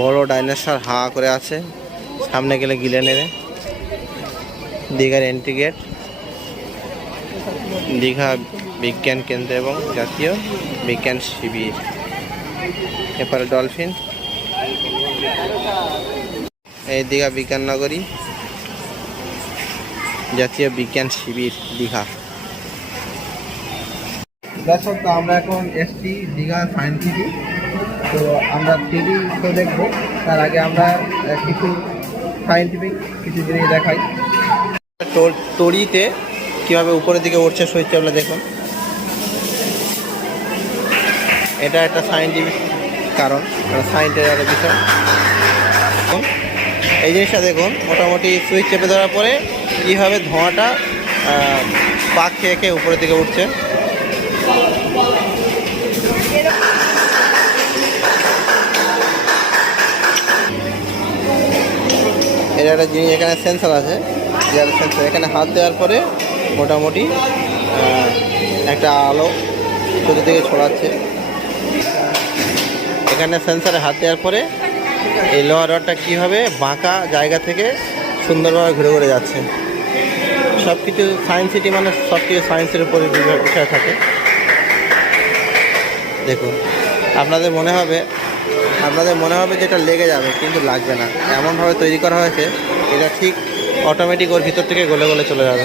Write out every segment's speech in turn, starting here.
বড় ডাইনোসর হা করে আছে। সামনে গেলে গিলে নেবে। দীঘার এন্ট্রি গেট দীঘা বিজ্ঞান কেন্দ্র এবং জাতীয় বিজ্ঞান শিবির। এরপরে ডলফিন। এই দীঘা বিজ্ঞান নগরী। জাতীয় বিজ্ঞান শিবির, দীঘা। দর্শক আমরা এখন এসছি দীঘা সায়েন্স সিটি। তো আমরা থ্রিডি শো দেখব। তার আগে আমরা কিছু সায়েন্টিফিক কিছু জিনিস দেখাই। তড়িতে কীভাবে উপরের দিকে উঠছে সুইচটা আমরা দেখুন। এটা একটা সায়েন্টিফিক কারণ সায়েন্সের একটা বিষয়। এই জিনিসটা দেখুন, মোটামুটি সুইচ চেপে দেওয়ার পরে কীভাবে ধোঁয়াটা পাক খেয়ে খেয়ে উপরের দিকে উঠছে। একটা জিনিস এখানে সেন্সার আছে যার সেন্সর এখানে হাত দেওয়ার পরে মোটামুটি একটা আলো চতুর্দিকে ছড়াচ্ছে। এখানে সেন্সারে হাত দেওয়ার পরে এই লোহার রডটা কীভাবে বাঁকা জায়গা থেকে সুন্দরভাবে ঘুরে ঘুরে যাচ্ছে। সব কিছু সায়েন্স সিটি মানে সব কিছু সায়েন্সের উপরে বিষয় থাকে। দেখুন, আপনাদের মনে হবে আপনাদের মনে হবে যে এটা লেগে যাবে, কিন্তু লাগবে না। এমনভাবে তৈরি করা হয়েছে, এটা ঠিক অটোমেটিক ওর ভিতর থেকে গলে গলে চলে যাবে।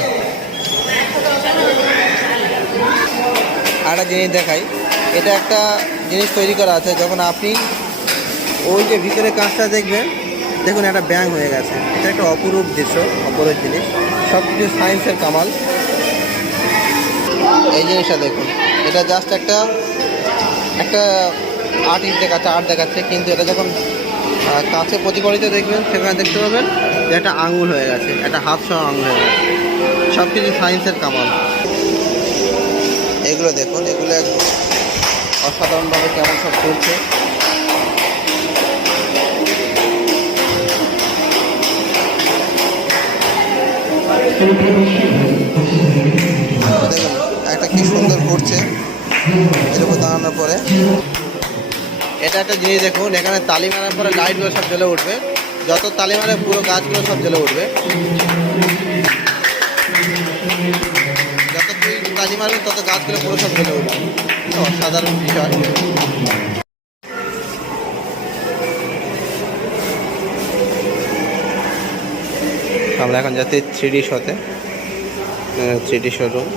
একটা জিনিস দেখাই, এটা একটা জিনিস তৈরি করা আছে, যখন আপনি ওই যে ভিতরে কাঁচটা দেখবেন, দেখুন একটা ব্যাং হয়ে গেছে। এটা একটা অপরূপ দৃশ্য, অপরূপ জিনিস। সব কিছু সায়েন্সের কামাল। এই জিনিসটা দেখুন, এটা জাস্ট একটা একটা আর্ট ইট দেখাচ্ছে আর্ট দেখাচ্ছে, কিন্তু এটা যখন কাছে প্রতিফলিত দেখবেন, সেখানে দেখতে পাবেন যে একটা আঙুল হয়ে গেছে একটা হাত সহ আঙুল হয়ে গেছে। সব কিছু সায়েন্সের কামাল। এগুলো দেখুন, এগুলো অসাধারণভাবে কেমন সব চলছে। দেখুন, একটা কি সুন্দর ঘুরছে এর উপর দাঁড়ানোর পরে। এটা একটা জিনিস দেখুন, এখানে তালি মারার পরে লাইটগুলো সব জ্বলে উঠবে। যত তালি মারে পুরো গাছগুলো সব জ্বলে উঠবে। যত তালি মারবে, তত গাছগুলো পুরো সব জ্বলে উঠবে। অসাধারণ বিষয়। আমরা এখন যাচ্ছি থ্রি ডি শোতে থ্রি ডি শোরুম।